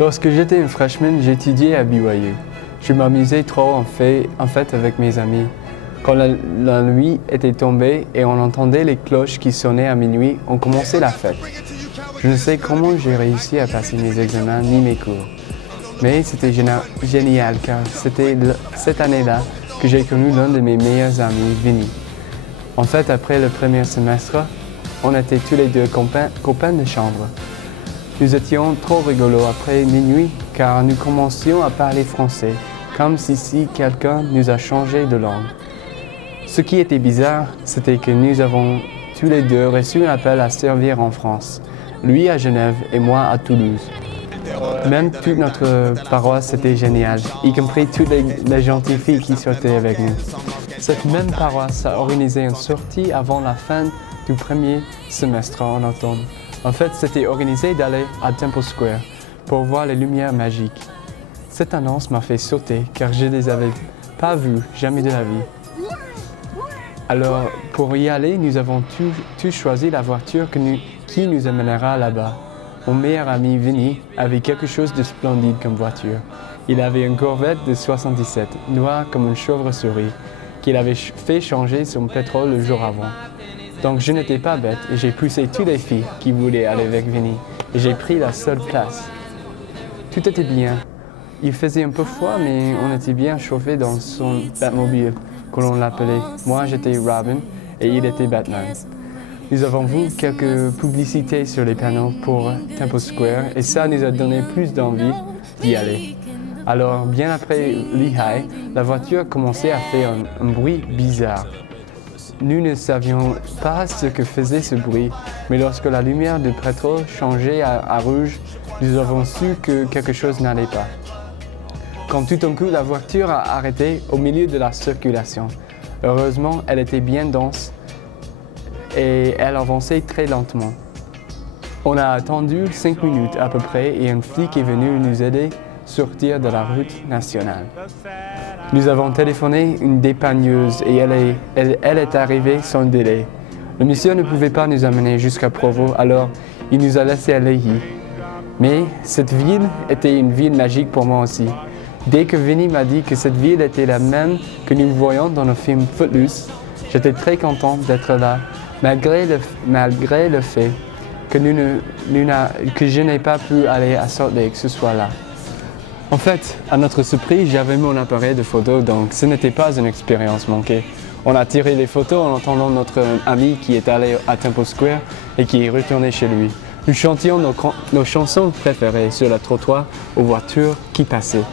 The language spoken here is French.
Lorsque j'étais un freshman, j'étudiais à BYU. Je m'amusais trop en fait avec mes amis. Quand la nuit était tombée et on entendait les cloches qui sonnaient à minuit, on commençait la fête. Je ne sais comment j'ai réussi à passer mes examens ni mes cours. Mais c'était génial car c'était cette année-là que j'ai connu l'un de mes meilleurs amis, Vinny. En fait, après le premier semestre, on était tous les deux copains de chambre. Nous étions trop rigolos après minuit car nous commencions à parler français, comme si quelqu'un nous a changé de langue. Ce qui était bizarre, c'était que nous avons tous les deux reçu un appel à servir en France, lui à Genève et moi à Toulouse. Même toute notre paroisse était géniale, y compris toutes les gentilles filles qui sortaient avec nous. Cette même paroisse a organisé une sortie avant la fin du premier semestre en automne. En fait, c'était organisé d'aller à Temple Square pour voir les lumières magiques. Cette annonce m'a fait sauter car je ne les avais pas vues jamais de la vie. Alors, pour y aller, nous avons tous choisi la voiture qui nous amènera là-bas. Mon meilleur ami Vinny avait quelque chose de splendide comme voiture. Il avait une Corvette de 77, noire comme une chauve-souris, qu'il avait fait changer son pétrole le jour avant. Donc je n'étais pas bête et j'ai poussé toutes les filles qui voulaient aller avec Vinny et j'ai pris la seule place. Tout était bien. Il faisait un peu froid mais on était bien chauffés dans son Batmobile, comme on l'appelait. Moi j'étais Robin et il était Batman. Nous avons vu quelques publicités sur les panneaux pour Temple Square et ça nous a donné plus d'envie d'y aller. Alors bien après Lehigh, la voiture commençait à faire un bruit bizarre. Nous ne savions pas ce que faisait ce bruit, mais lorsque la lumière du pétrole changeait à rouge, nous avons su que quelque chose n'allait pas. Quand tout d'un coup, la voiture a arrêté au milieu de la circulation. Heureusement, elle était bien dense et elle avançait très lentement. On a attendu 5 minutes à peu près et un flic est venu nous aider à sortir de la route nationale. Nous avons téléphoné une dépanneuse et elle est arrivée sans délai. Le monsieur ne pouvait pas nous amener jusqu'à Provo, alors il nous a laissé à Leahy. Mais cette ville était une ville magique pour moi aussi. Dès que Vinny m'a dit que cette ville était la même que nous voyons dans le film Footloose, j'étais très content d'être là, malgré le fait que je n'ai pas pu aller à Salt Lake ce soir-là. En fait, à notre surprise, j'avais mon appareil de photo, donc ce n'était pas une expérience manquée. On a tiré les photos en entendant notre ami qui est allé à Temple Square et qui est retourné chez lui. Nous chantions nos chansons préférées sur le trottoir aux voitures qui passaient.